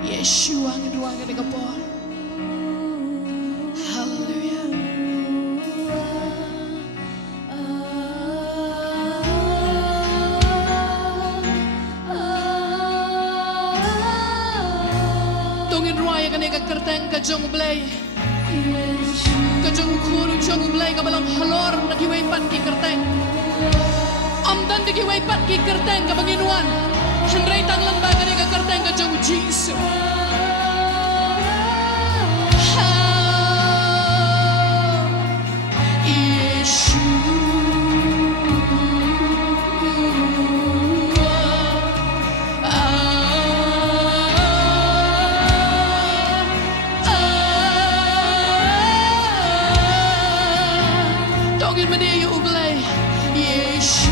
Yesu angin ni kapal. Haleluya. Tungin ruaya kan eka kerteng kajong blay. Kajong kuru jong blay kabalang halor na kiway pan ki kerteng. Amdan di kiway pan ki kerteng kabanginuan. Henry tanglan baga ni kakerteng kajong Jesus. Tongin mani yu ublay Yesu.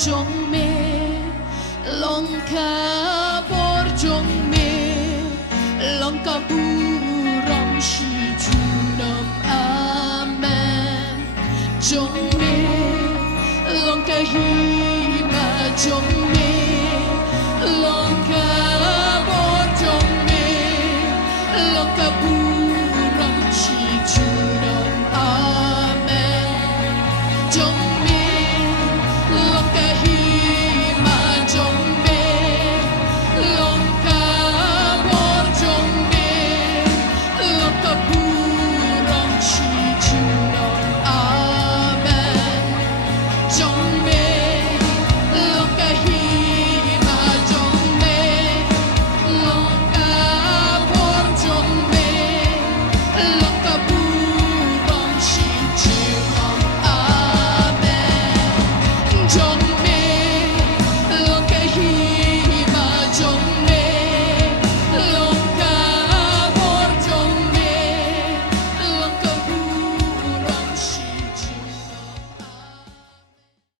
Jong me, longka bor jong me, longka buram shi junam amen. Jong me, longka hima jong me.